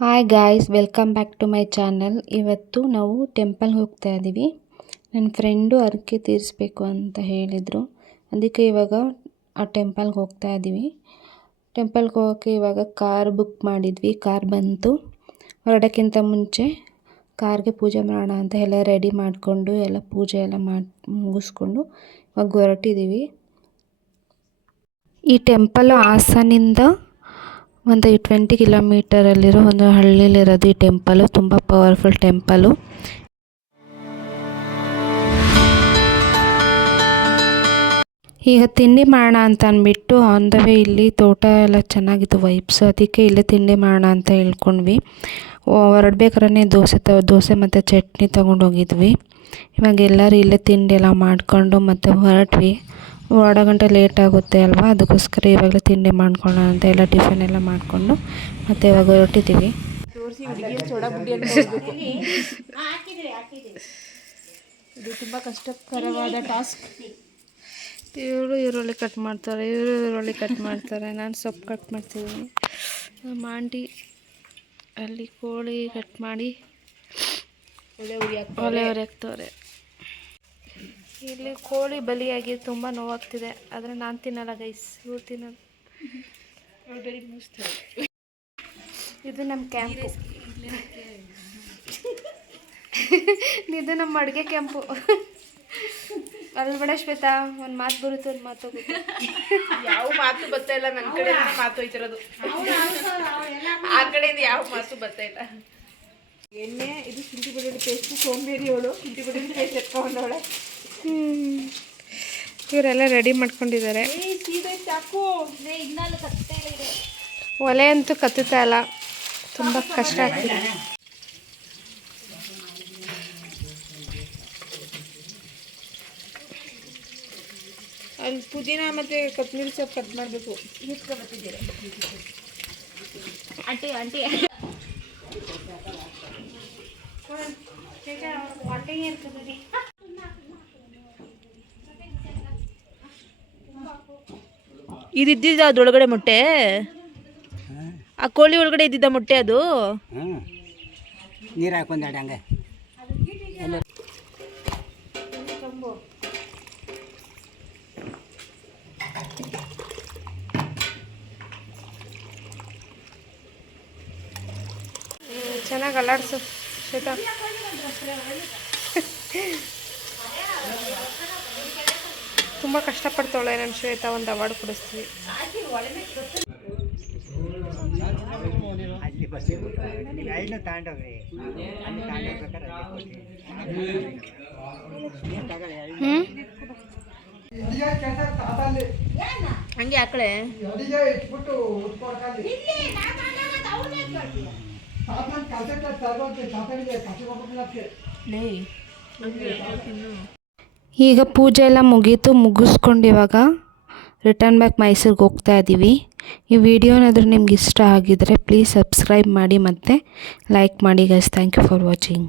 Hi guys, welcome back to my channel. ಇವತ್ತು ನಾವು ಟೆಂಪಲ್ಗೆ ಹೋಗ್ತಾ ಇದ್ದೀವಿ. ನನ್ನ ಫ್ರೆಂಡು ಹರಕೆ ತೀರಿಸ್ಬೇಕು ಅಂತ ಹೇಳಿದರು. ಅದಕ್ಕೆ ಇವಾಗ ಆ ಟೆಂಪಲ್ಗೆ ಹೋಗ್ತಾ ಇದ್ದೀವಿ. ಟೆಂಪಲ್ಗೆ ಹೋಗೋಕ್ಕೆ ಇವಾಗ ಕಾರ್ ಬುಕ್ ಮಾಡಿದ್ವಿ. ಕಾರ್ ಬಂತು. ಹೊರಡೋಕ್ಕಿಂತ ಮುಂಚೆ ಕಾರ್ಗೆ ಪೂಜೆ ಮಾಡೋಣ ಅಂತ ಎಲ್ಲ ರೆಡಿ ಮಾಡಿಕೊಂಡು ಎಲ್ಲ ಪೂಜೆ ಎಲ್ಲ ಮುಗಿಸ್ಕೊಂಡು ಇವಾಗ ಹೊರಟಿದ್ದೀವಿ. ಈ ಟೆಂಪಲ್ಲು ಹಾಸನಿಂದ ಒಂದು 20 ಕಿಲೋಮೀಟರಲ್ಲಿರೋ ಒಂದು ಹಳ್ಳಿಲಿರೋದು ಈ ಟೆಂಪಲು. ತುಂಬ ಪವರ್ಫುಲ್ ಟೆಂಪಲು. ಈಗ ತಿಂಡಿ ಮಾಡೋಣ ಅಂತ ಅಂದ್ಬಿಟ್ಟು ಆನ್ ದ ವೇ ಇಲ್ಲಿ ತೋಟ ಎಲ್ಲ ಚೆನ್ನಾಗಿತ್ತು ವೈಬ್ಸು. ಅದಕ್ಕೆ ಇಲ್ಲೇ ತಿಂಡಿ ಮಾಡೋಣ ಅಂತ ಹೇಳ್ಕೊಂಡ್ವಿ. ಹೊರಡ್ಬೇಕಾದ್ರೆ ದೋಸೆ ಮತ್ತು ಚಟ್ನಿ ತೊಗೊಂಡೋಗಿದ್ವಿ. ಇವಾಗ ಎಲ್ಲರೂ ಇಲ್ಲೇ ತಿಂಡಿ ಎಲ್ಲ ಮಾಡಿಕೊಂಡು ಮತ್ತು ಹೊರಟ್ವಿ. ಹೊರಡೋ ಗಂಟೆ ಲೇಟ್ ಆಗುತ್ತೆ ಅಲ್ವಾ, ಅದಕ್ಕೋಸ್ಕರ ಇವಾಗಲೇ ತಿಂಡಿ ಮಾಡ್ಕೊಳ್ಳೋಣ ಅಂತ ಎಲ್ಲ ಟಿಫನ್ ಎಲ್ಲ ಮಾಡಿಕೊಂಡು ಮತ್ತು ಇವಾಗ ಹೊರಟಿದ್ದೀವಿ. ಇದು ತುಂಬ ಕಷ್ಟಕರವಾದ ಟಾಸ್ಕ್. ಇವರು ಈರುಳ್ಳಿ ಕಟ್ ಮಾಡ್ತಾರೆ, ಇವರು ಈರುಳ್ಳಿ ಕಟ್ ಮಾಡ್ತಾರೆ, ನಾನು ಸೊಪ್ಪು ಕಟ್ ಮಾಡ್ತಿದ್ದೀನಿ. ನಮ್ಮ ಆಂಟಿ ಅಲ್ಲಿ ಕೋಳಿ ಕಟ್ ಮಾಡಿ ಒಲೆ ಉರಿಯಾಕ್ತವ್ರೆ. ಇಲ್ಲಿ ಕೋಳಿ ಬಲಿಯಾಗಿ ತುಂಬ ನೋವಾಗ್ತಿದೆ, ಆದರೆ ನಾನು ತಿನ್ನಲ್ಲ ಗೈಸ್, ಇವ್ರು ತಿನ್ನೋದು. ಇದು ನಮ್ಮ ಕ್ಯಾಂಪು. ಇದು ನಮ್ಮ ಅಡುಗೆ ಕ್ಯಾಂಪು. ಅಲ್ಲಿ ಬೇಡ ಶ್ವೇತಾ, ಒಂದು ಮಾತು ಬರುತ್ತೆ, ಒಂದು ಮಾತು ಹೋಗುತ್ತೆ. ಯಾವ ಮಾತು ಬರ್ತಾ ಇಲ್ಲ, ನನ್ನ ಕಡೆ ಮಾತು ಹೋಯ್ತಿರೋದು. ಆ ಕಡೆಯಿಂದ ಯಾವ ಮಾತು ಬರ್ತಾ ಇಲ್ಲ. ಎಣ್ಣೆ ಇದು ಶುಂಠಿ ಬೆಳ್ಳುಳ್ಳಿ ಪೇಸ್ಟ್. ಸೋಂಬೇರಿ ಅವಳು ಶುಂಠಿ ಬೆಳ್ಳುಳ್ಳಿ ಪೇಸ್ಟ್ ಎತ್ಕೊಂಡವಳೆ. ಇವರೆಲ್ಲ ರೆಡಿ ಮಾಡ್ಕೊಂಡಿದ್ದಾರೆ. ಒಲೆ ಅಂತೂ ಕತ್ತುತ್ತಾ ಇಲ್ಲ, ತುಂಬ ಕಷ್ಟ ಆಗ್ತಿದೆ. ಅಲ್ಲಿ ಪುದೀನ ಮತ್ತು ಕೊತ್ತಂಬರಿ ಸೊಪ್ಪು ಕಟ್ ಮಾಡಬೇಕು. ಆಂಟಿ ಆಂಟಿ ಇದಿದ್ದಿದ್ದ ಅದ್ರೊಳಗಡೆ ಮೊಟ್ಟೆ, ಆ ಕೋಳಿ ಒಳಗಡೆ ಇದ್ದಿದ್ದ ಮೊಟ್ಟೆ ಅದು. ನೀರು ಹಾಕೊಂಡಾಡ ಹಂಗೆ ಚೆನ್ನಾಗಿ ಅಲ್ಲಾಡ್ಸು ಶ್ವೇತಾ. ತುಂಬ ಕಷ್ಟಪಡ್ತಾಳೆ ನನ್ನ ಶ್ವೇತಾ. ಒಂದು ಅವಾರ್ಡ್ ಕೊಡಿಸ್ತೀವಿ. ಹಂಗೆ ಆಕಳೆ ಈಗ ಪೂಜೆ ಎಲ್ಲ ಮುಗಿಸ್ಕೊಂಡು ಇವಾಗ ರಿಟರ್ನ್ ಬ್ಯಾಕ್ ಮೈಸೂರಿಗೆ ಹೋಗ್ತಾ ಇದ್ದೀವಿ. ಈ ವಿಡಿಯೋ ಏನಾದರೂ ನಿಮ್ಗೆ ಇಷ್ಟ ಆಗಿದರೆ ಪ್ಲೀಸ್ ಸಬ್ಸ್ಕ್ರೈಬ್ ಮಾಡಿ ಮತ್ತು ಲೈಕ್ ಮಾಡಿ guys. Thank you for watching.